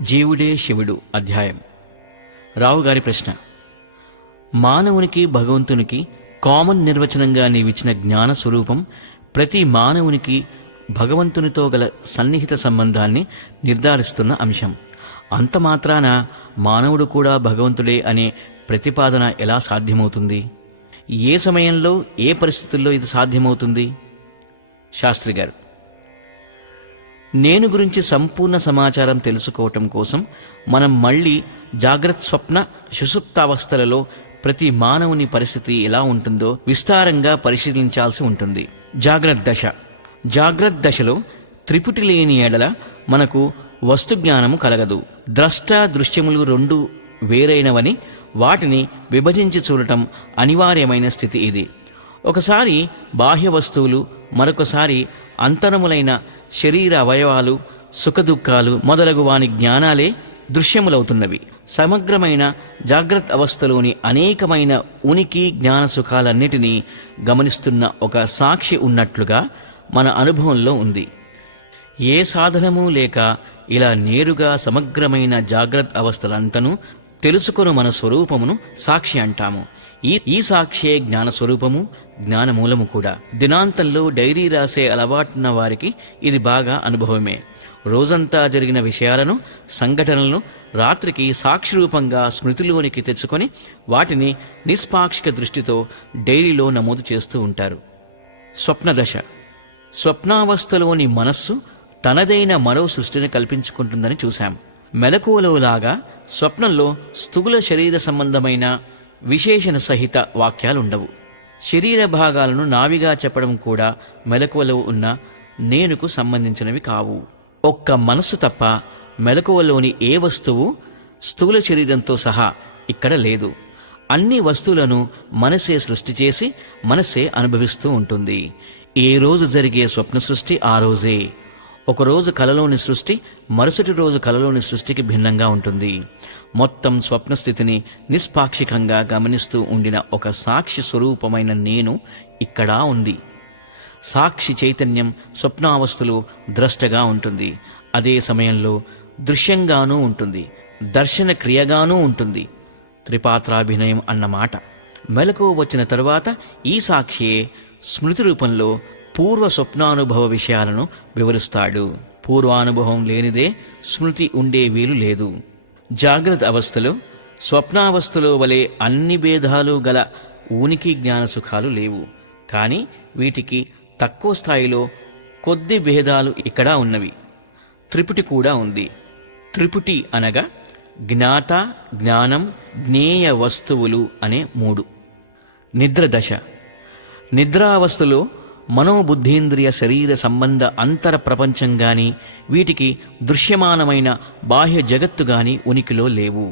జీవుడే శివుడు అధ్యాయం. రావుగారి ప్రశ్న: మానవునికి భగవంతునికి కామన్ నిర్వచనంగా నీవిచ్చిన జ్ఞాన స్వరూపం ప్రతి మానవునికి భగవంతునితో గల సన్నిహిత సంబంధాన్ని నిర్ధారిస్తున్న అంశం. అంత మాత్రాన మానవుడు కూడా భగవంతుడే అనే ప్రతిపాదన ఎలా సాధ్యమవుతుంది? ఏ సమయంలో ఏ పరిస్థితుల్లో ఇది సాధ్యమవుతుంది? శాస్త్రి గారు: నేను గురించి సంపూర్ణ సమాచారం తెలుసుకోవటం కోసం మనం మళ్ళీ జాగ్రత్త, స్వప్న, సుషుప్తావస్థలలో ప్రతి మానవుని పరిస్థితి ఎలా ఉంటుందో విస్తారంగా పరిశీలించాల్సి ఉంటుంది. జాగ్రత్త దశలో త్రిపుటి లేని ఎడల మనకు వస్తుజ్ఞానము కలగదు. ద్రష్ట దృశ్యములు రెండు వేరైనవని వాటిని విభజించి చూడటం అనివార్యమైన స్థితి ఇది. ఒకసారి బాహ్య వస్తువులు, మరొకసారి అంతరములైన శరీర అవయవాలు, సుఖదుఖాలు మొదలగు వాని జ్ఞానాలే దృశ్యములవుతున్నవి. సమగ్రమైన జాగ్రత్త అవస్థలోని అనేకమైన ఉనికి జ్ఞాన సుఖాలన్నిటినీ గమనిస్తున్న ఒక సాక్షి ఉన్నట్లుగా మన అనుభవంలో ఉంది. ఏ సాధనము లేక ఇలా నేరుగా సమగ్రమైన జాగ్రత్త అవస్థలంతనూ తెలుసుకొను మన స్వరూపమును సాక్షి అంటాము. ఈ సాక్షే జ్ఞానస్వరూపము, జ్ఞానమూలము కూడా. దినాంతంలో డైరీ రాసే అలవాటున్న వారికి ఇది బాగా అనుభవమే. రోజంతా జరిగిన విషయాలను, సంఘటనలను రాత్రికి సాక్షిరూపంగా స్మృతిలోనికి తెచ్చుకొని వాటిని నిష్పాక్షిక దృష్టితో డైరీలో నమోదు చేస్తూ ఉంటారు. స్వప్నదశ. స్వప్నావస్థలోని మనస్సు తనదైన మరో సృష్టిని కల్పించుకుంటుందని చూశాం. మెలకువలోలాగా స్వప్నంలో స్థూల శరీర సంబంధమైన విశేషణ సహిత వాక్యాలుండవు. శరీర భాగాలను నావిగా చెప్పడం కూడా మెలకువలో ఉన్న నేనుకు సంబంధించినవి కావు. ఒక్క మనస్సు తప్ప మెలకువలోని ఏ వస్తువు స్థూల శరీరంతో సహా ఇక్కడ లేదు. అన్ని వస్తువులను మనసే సృష్టి చేసి మనసే అనుభవిస్తూ ఉంటుంది. ఏ రోజు జరిగే స్వప్న సృష్టి ఆ రోజే. ఒకరోజు కలలోని సృష్టి మరుసటి రోజు కలలోని సృష్టికి భిన్నంగా ఉంటుంది. మొత్తం స్వప్నస్థితిని నిష్పాక్షికంగా గమనిస్తూ ఉండిన ఒక సాక్షి స్వరూపమైన నేను ఇక్కడా ఉంది. సాక్షి చైతన్యం స్వప్నావస్థలో ద్రష్టగా ఉంటుంది. అదే సమయంలో దృశ్యంగానూ ఉంటుంది, దర్శన క్రియగానూ ఉంటుంది. త్రిపాత్రాభినయం అన్నమాట. మెలకువ వచ్చిన తరువాత ఈ సాక్షియే స్మృతి రూపంలో పూర్వ స్వప్నానుభవ విషయాలను వివరిస్తాడు. పూర్వానుభవం లేనిదే స్మృతి ఉండే వీలు లేదు. జాగ్రత్త అవస్థలో స్వప్నావస్థలో వలె అన్ని భేదాలు గల ఉనికి జ్ఞాన సుఖాలు లేవు. కానీ వీటికి తక్కువ స్థాయిలో కొద్ది భేదాలు ఇక్కడ ఉన్నవి. త్రిపుటి కూడా ఉంది. త్రిపుటి అనగా జ్ఞాత, జ్ఞానం, జ్ఞేయ వస్తువులు అనే మూడు. నిద్రదశ. నిద్రావస్థలో మనోబుద్ధీంద్రియ శరీర సంబంధ అంతర ప్రపంచం గాని, వీటికి దృశ్యమానమైన బాహ్య జగత్తు గాని ఉనికిలో లేవు.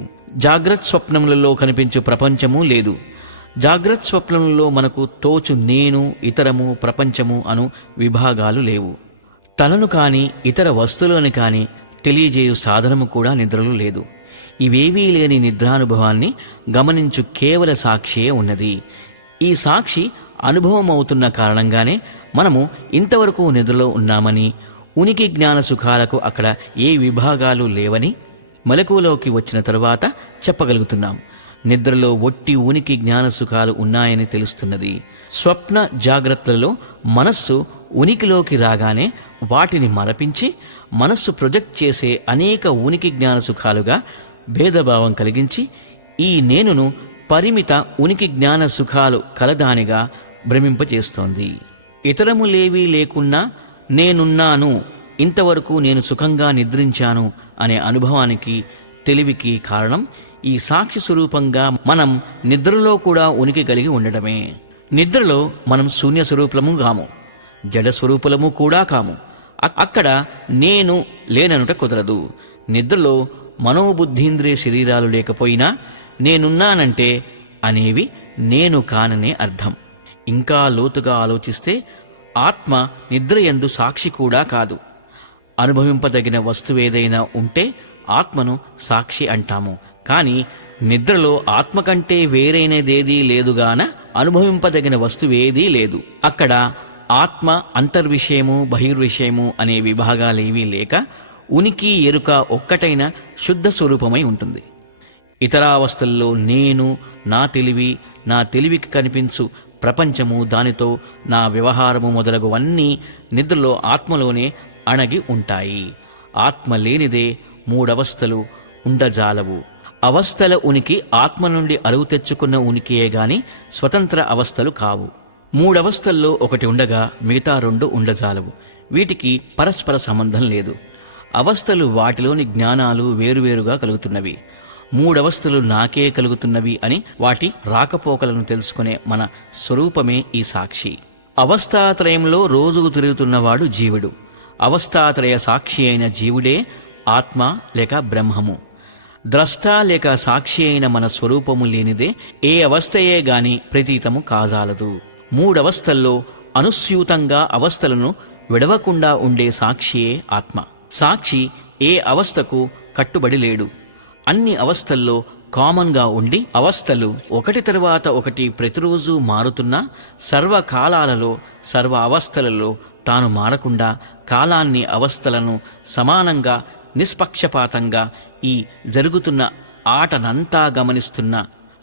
జాగ్రత్త స్వప్నములలో కనిపించు ప్రపంచము లేదు. జాగ్రత్త స్వప్నములలో మనకు తోచు నేను, ఇతరము, ప్రపంచము అను విభాగాలు లేవు. తనను కాని ఇతర వస్తువులను కాని తెలియజేయు సాధనము కూడా నిద్రలో లేదు. ఇవేవీ లేని నిద్రానుభవాన్ని గమనించు కేవల సాక్షియే ఉన్నది. ఈ సాక్షి అనుభవం అవుతున్న కారణంగానే మనము ఇంతవరకు నిద్రలో ఉన్నామని, ఉనికి జ్ఞాన సుఖాలకు అక్కడ ఏ విభాగాలు లేవని మెలకువలోకి వచ్చిన తరువాత చెప్పగలుగుతున్నాం. నిద్రలో ఒట్టి ఉనికి జ్ఞాన సుఖాలు ఉన్నాయని తెలుస్తున్నది. స్వప్న జాగ్రత్తలలో మనస్సు ఉనికిలోకి రాగానే వాటిని మరపించి మనస్సు ప్రొజెక్ట్ చేసే అనేక ఉనికి జ్ఞాన సుఖాలుగా భేదభావం కలిగించి ఈ నేనును పరిమిత ఉనికి జ్ఞాన సుఖాలు కలదానిగా భ్రమింపజేస్తోంది. ఇతరములేవీ లేకున్నా నేనున్నాను, ఇంతవరకు నేను సుఖంగా నిద్రించాను అనే అనుభవానికి, తెలివికి కారణం ఈ సాక్షి స్వరూపంగా మనం నిద్రలో కూడా ఉనికి కలిగి ఉండటమే. నిద్రలో మనం శూన్య స్వరూపము కాము, జడ స్వరూపులము కూడా కాము. అక్కడ నేను లేననుట కుదరదు. నిద్రలో మనోబుద్ధీంద్రియ శరీరాలు లేకపోయినా నేనున్నానంటే అనేవి నేను కాననే అర్థం. ఇంకా లోతుగా ఆలోచిస్తే ఆత్మ నిద్రయందు సాక్షి కూడా కాదు. అనుభవింపదగిన వస్తువేదైనా ఉంటే ఆత్మను సాక్షి అంటాము. కానీ నిద్రలో ఆత్మ కంటే వేరైనదేదీ లేదుగాన అనుభవింపదగిన వస్తువేదీ లేదు. అక్కడ ఆత్మ అంతర్విషయము, బహిర్విషయము అనే విభాగాలేవీ లేక ఉనికి ఎరుక ఒక్కటైన శుద్ధ స్వరూపమై ఉంటుంది. ఇతర అవస్థల్లో నేను, నా తెలివికి కనిపించు ప్రపంచము, దానితో నా వ్యవహారము మొదలగువన్నీ నిద్రలో ఆత్మలోనే అణగి ఉంటాయి. ఆత్మ లేనిదే మూడవస్థలు ఉండజాలవు. అవస్థల ఉనికి ఆత్మ నుండి అరువు తెచ్చుకున్న ఉనికియే గాని స్వతంత్ర అవస్థలు కావు. మూడవస్థల్లో ఒకటి ఉండగా మిగతా రెండు ఉండజాలవు. వీటికి పరస్పర సంబంధం లేదు. అవస్థలు వాటిలోని జ్ఞానాలు వేరువేరుగా కలుగుతున్నవి. మూడవస్థలు నాకే కలుగుతున్నవి అని వాటి రాకపోకలను తెలుసుకునే మన స్వరూపమే ఈ సాక్షి. అవస్థాత్రయంలో రోజుకు తిరుగుతున్నవాడు జీవుడు. అవస్థాత్రయ సాక్షి అయిన జీవుడే ఆత్మ లేక బ్రహ్మము. ద్రష్ట లేక సాక్షి అయిన మన స్వరూపము లేనిదే ఏ అవస్థయే గాని ప్రతీతము కాజాలదు. మూడవస్థల్లో అనుస్యూతంగా అవస్థలను విడవకుండా ఉండే సాక్షియే ఆత్మ. సాక్షి ఏ అవస్థకు కట్టుబడి లేడు. అన్ని అవస్థల్లో కామన్గా ఉండి అవస్థలు ఒకటి తరువాత ఒకటి ప్రతిరోజు మారుతున్నా సర్వకాలాలలో సర్వ అవస్థలలో తాను మారకుండా కాలాన్ని అవస్థలను సమానంగా నిష్పక్షపాతంగా ఈ జరుగుతున్న ఆటనంతా గమనిస్తున్న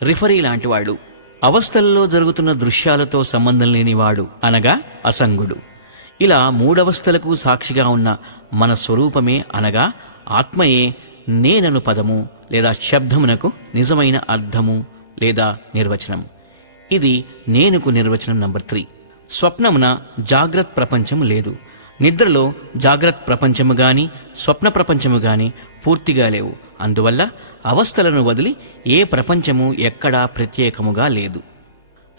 రిఫరీ లాంటివాడు. అవస్థల్లో జరుగుతున్న దృశ్యాలతో సంబంధం లేనివాడు అనగా అసంగుడు. ఇలా మూడవస్థలకు సాక్షిగా ఉన్న మన స్వరూపమే అనగా ఆత్మయే నేనను పదము లేదా శబ్దమునకు నిజమైన అర్థము లేదా నిర్వచనము. ఇది నేనుకు నిర్వచనం నంబర్ 3. స్వప్నమున జాగ్రత్త ప్రపంచము లేదు. నిద్రలో జాగ్రత్త ప్రపంచము గాని స్వప్న ప్రపంచము గాని పూర్తిగా లేవు. అందువల్ల అవస్థలను వదిలి ఏ ప్రపంచము ఎక్కడా ప్రత్యేకముగా లేదు.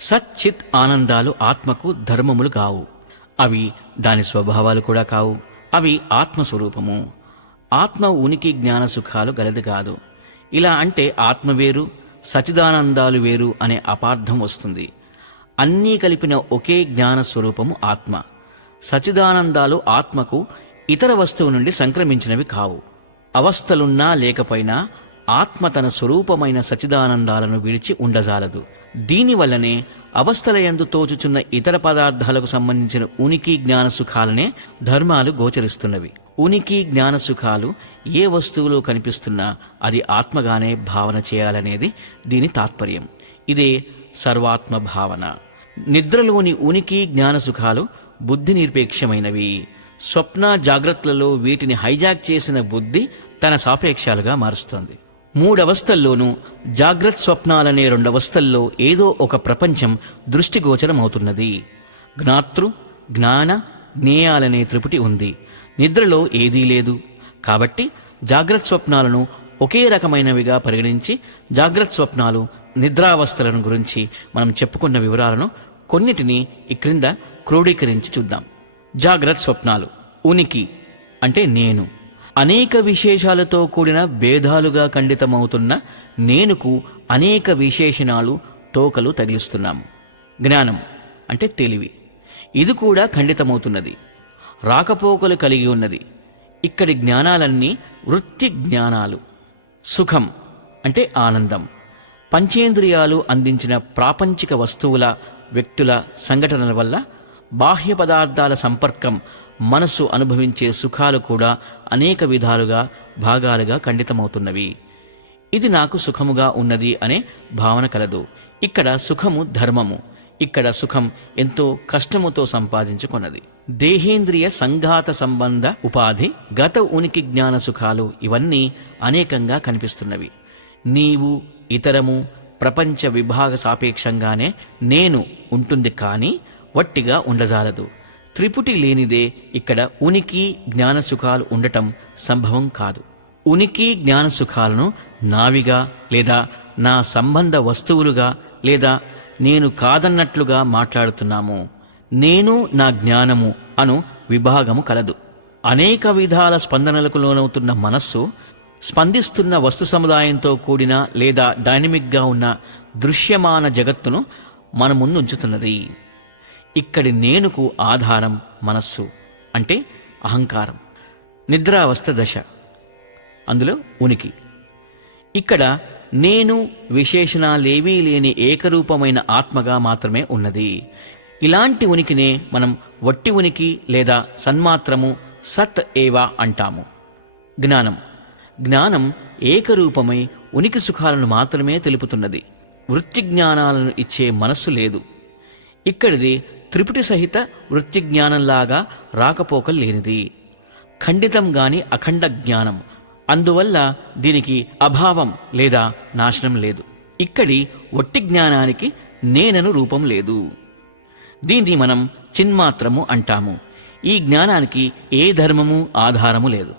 సచ్చిత్ ఆనందాలు ఆత్మకు ధర్మములు కావు. అవి దాని స్వభావాలు కూడా కావు. అవి ఆత్మస్వరూపము. ఆత్మ ఉనికి జ్ఞాన సుఖాలు గలది కాదు. ఇలా అంటే ఆత్మ వేరు, సచిదానందాలు వేరు అనే అపార్థం వస్తుంది. అన్నీ కలిపిన ఒకే జ్ఞాన స్వరూపము ఆత్మ. సచిదానందాలు ఆత్మకు ఇతర వస్తువు నుండి సంక్రమించినవి కావు. అవస్థలున్నా లేకపోయినా ఆత్మ తన స్వరూపమైన సచిదానందాలను విడిచి ఉండజాలదు. దీనివల్లనే అవస్థలయందు తోచుచున్న ఇతర పదార్థాలకు సంబంధించిన ఉనికి జ్ఞాన సుఖాలనే ధర్మాలు గోచరిస్తున్నవి. ఉనికి జ్ఞాన సుఖాలు ఏ వస్తువులో కనిపిస్తున్నా అది ఆత్మగానే భావన చేయాలనేది దీని తాత్పర్యం. ఇదే సర్వాత్మ భావన. నిద్రలోని ఉనికి జ్ఞాన సుఖాలు బుద్ధి నిరపేక్షమైనవి. స్వప్న జాగ్రత్తలలో వీటిని హైజాక్ చేసిన బుద్ధి తన సాపేక్షాలుగా మారుస్తోంది. మూడవస్థల్లోనూ జాగ్రత్త స్వప్నాలనే రెండవస్థల్లో ఏదో ఒక ప్రపంచం దృష్టిగోచరమవుతున్నది. జ్ఞాతృ జ్ఞాన జ్ఞేయాలనే త్రిపుటి ఉంది. నిద్రలో ఏదీ లేదు. కాబట్టి జాగ్రత్త స్వప్నాలను ఒకే రకమైనవిగా పరిగణించి జాగ్రత్త స్వప్నాలు నిద్రావస్థలను గురించి మనం చెప్పుకున్న వివరాలను కొన్నిటిని ఈ క్రింద క్రోడీకరించి చూద్దాం. జాగ్రత్త స్వప్నాలు. ఉనికి అంటే నేను. అనేక విశేషాలతో కూడిన భేదాలుగా ఖండితమవుతున్న నేనుకు అనేక విశేషణాలు తోకలు తగిలిస్తున్నాము. జ్ఞానం అంటే తెలివి. ఇది కూడా ఖండితమవుతున్నది, రాకపోకలు కలిగి ఉన్నది. ఇక్కడి జ్ఞానాలన్నీ వృత్తి జ్ఞానాలు. సుఖం అంటే ఆనందం. పంచేంద్రియాలు అందించిన ప్రాపంచిక వస్తువుల, వ్యక్తుల, సంఘటనల వల్ల బాహ్య పదార్థాల సంపర్కం మనస్సు అనుభవించే సుఖాలు కూడా అనేక విధాలుగా భాగాలుగా ఖండితమవుతున్నవి. ఇది నాకు సుఖముగా ఉన్నది అనే భావన కలదు. ఇక్కడ సుఖము ధర్మము. ఇక్కడ సుఖం ఎంతో కష్టముతో సంపాదించుకున్నది. దేహేంద్రియ సంఘాత సంబంధ ఉపాధి, గత ఉనికి జ్ఞాన సుఖాలు ఇవన్నీ అనేకంగా కనిపిస్తున్నవి. నీవు, ఇతరము, ప్రపంచ విభాగ సాపేక్షంగానే నేను ఉంటుంది, కానీ వట్టిగా ఉండజాలదు. త్రిపుటి లేనిదే ఇక్కడ ఉనికి జ్ఞాన సుఖాలు ఉండటం సంభవం కాదు. ఉనికి జ్ఞాన సుఖాలను నావిగా లేదా నా సంబంధ వస్తువులుగా లేదా నేను కాదన్నట్లుగా మాట్లాడుతున్నాము. నేను నా జ్ఞానము అను విభాగము కలదు. అనేక విధాల స్పందనలకు లోనవుతున్న మనస్సు స్పందిస్తున్న వస్తు సముదాయంతో కూడిన లేదా డైనమిక్గా ఉన్న దృశ్యమాన జగత్తును మన ముందుంచుతున్నది. ఇక్కడి నేనుకు ఆధారం మనస్సు అంటే అహంకారం. నిద్రావస్థ దశ, అందులో ఉనికి. ఇక్కడ నేను విశేషణాలేవీ లేని ఏకరూపమైన ఆత్మగా మాత్రమే ఉన్నది. ఇలాంటి ఉనికినే మనం వట్టి ఉనికి లేదా సన్మాత్రము, సత్ ఏవా అంటాము. జ్ఞానం ఏకరూపమై ఉనికి సుఖాలను మాత్రమే తెలుపుతున్నది. వృత్తి జ్ఞానాలను ఇచ్చే మనస్సు లేదు. ఇక్కడిది త్రిపుటి సహిత వృత్తి జ్ఞానంలాగా రాకపోకలు లేనిది, ఖండితం గాని అఖండ జ్ఞానం. అందువల్ల దీనికి అభావం లేదా నాశనం లేదు. ఇక్కడి ఒట్టి జ్ఞానానికి నేనను రూపం లేదు. దీన్ని మనం చిన్మాత్రము అంటాము. ఈ జ్ఞానానికి ఏ ధర్మము ఆధారము లేదు.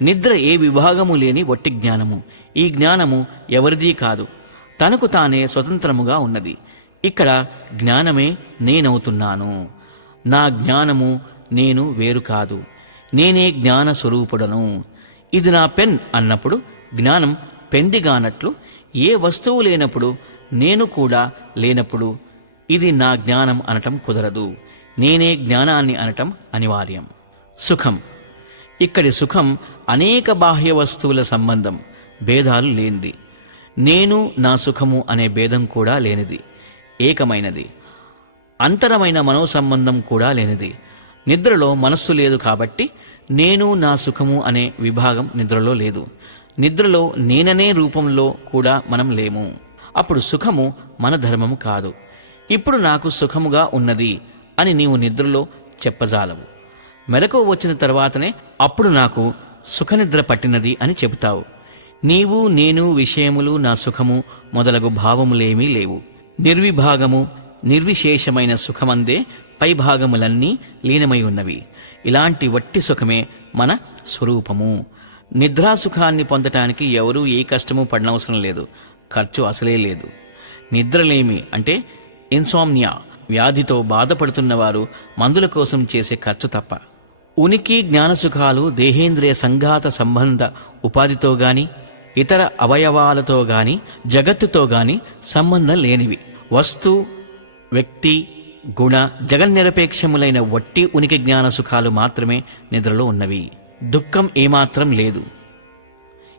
నిద్ర ఏ విభాగము లేని ఒట్టి జ్ఞానము. ఈ జ్ఞానము ఎవరిదీ కాదు, తనకు తానే స్వతంత్రముగా ఉన్నది. ఇక్కడ జ్ఞానమే నేనవుతున్నాను. నా జ్ఞానము నేను వేరు కాదు, నేనే జ్ఞాన స్వరూపుడను. ఇది నా పెన్ అన్నప్పుడు జ్ఞానం పెందిగానట్లు, ఏ వస్తువు లేనప్పుడు నేను కూడా లేనప్పుడు ఇది నా జ్ఞానం అనటం కుదరదు. నేనే జ్ఞానాన్ని అనటం అనివార్యం. సుఖం. ఇక్కడి సుఖం అనేక బాహ్య వస్తువుల సంబంధం, భేదాలు లేనిది. నేను నా సుఖము అనే భేదం కూడా లేనిది, ఏకమైనది. అంతరమైన మనోసంబంధం కూడా లేనిది. నిద్రలో మనస్సు లేదు కాబట్టి నేను నా సుఖము అనే విభాగం నిద్రలో లేదు. నిద్రలో నేననే రూపంలో కూడా మనం లేము. అప్పుడు సుఖము మన ధర్మము కాదు. ఇప్పుడు నాకు సుఖముగా ఉన్నది అని నీవు నిద్రలో చెప్పజాలవు. మెలకువ వచ్చిన తర్వాతనే అప్పుడు నాకు సుఖనిద్ర పట్టినది అని చెబుతావు. నీవు, నేను, విషయములు, నా సుఖము మొదలగు భావములేమీ లేవు. నిర్విభాగము నిర్విశేషమైన సుఖమందే పైభాగములన్నీ లీనమై ఉన్నవి. ఇలాంటి వట్టి సుఖమే మన స్వరూపము. నిద్రాసుఖాన్ని పొందటానికి ఎవరూ ఏ కష్టము పడనవసరం లేదు. ఖర్చు అసలే లేదు. నిద్రలేమి అంటే ఇన్సోమ్నియా వ్యాధితో బాధపడుతున్నవారు మందుల కోసం చేసే ఖర్చు తప్ప. ఉనికి జ్ఞానసుఖాలు దేహేంద్రియ సంఘాత సంబంధ ఉపాధితో గాని, ఇతర అవయవాలతో గాని, జగత్తుతో గాని సంబంధం లేనివి. వస్తు, వ్యక్తి, గుణ జగన్నిరపేక్షములైన వట్టి ఉనికి జ్ఞాన సుఖాలు మాత్రమే నిద్రలో ఉన్నవి. దుఃఖం ఏమాత్రం లేదు.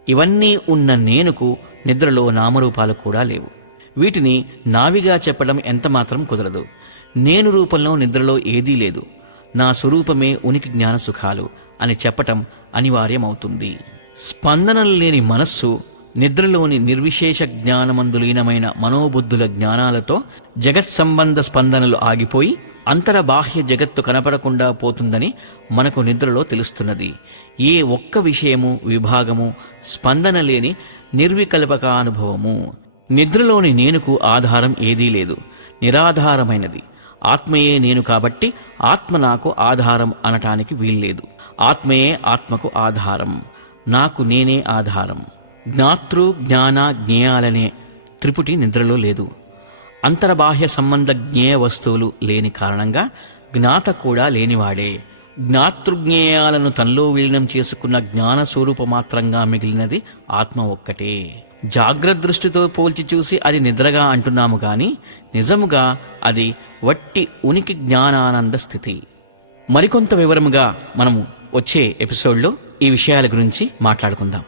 ఇవన్నీ ఉన్న నేనుకు నిద్రలో నామరూపాలు కూడా లేవు. వీటిని నావిగా చెప్పడం ఎంతమాత్రం కుదరదు. నేను రూపంలో నిద్రలో ఏదీ లేదు. నా స్వరూపమే ఉనికి జ్ఞాన సుఖాలు అని చెప్పటం అనివార్యమవుతుంది. స్పందనలు లేని మనస్సు నిద్రలోని నిర్విశేష జ్ఞానమందులీనమైన మనోబుద్ధుల జ్ఞానాలతో జగత్ సంబంధ స్పందనలు ఆగిపోయి అంతరబాహ్య జగత్తు కనపడకుండా పోతుందని మనకు నిద్రలో తెలుస్తున్నది. ఏ ఒక్క విషయము, విభాగము, స్పందన లేని నిర్వికల్పకానుభవము. నిద్రలోని నేనుకు ఆధారం ఏదీ లేదు, నిరాధారమైనది. ఆత్మయే నేను కాబట్టి ఆత్మ నాకు ఆధారం అనటానికి వీల్లేదు. ఆత్మయే ఆత్మకు ఆధారం, నాకు నేనే ఆధారం. జ్ఞాతృ, జ్ఞాన, జ్ఞేయాలనే త్రిపుటి నిద్రలో లేదు. అంతర్బాహ్య సంబంధ జ్ఞేయ వస్తువులు లేని కారణంగా జ్ఞాత కూడా లేనివాడే. జ్ఞాతృజ్ఞేయాలను తనలో విలీనం చేసుకున్న జ్ఞాన స్వరూపమాత్రంగా మిగిలినది ఆత్మ ఒక్కటే. జాగ్రత్త దృష్టితో పోల్చి చూసి అది నిద్రగా అంటున్నాము గాని నిజముగా అది వట్టి ఉనికి జ్ఞానానంద స్థితి. మరికొంత వివరముగా మనము వచ్చే ఎపిసోడ్లో ఈ విషయాల గురించి మాట్లాడుకుందాం.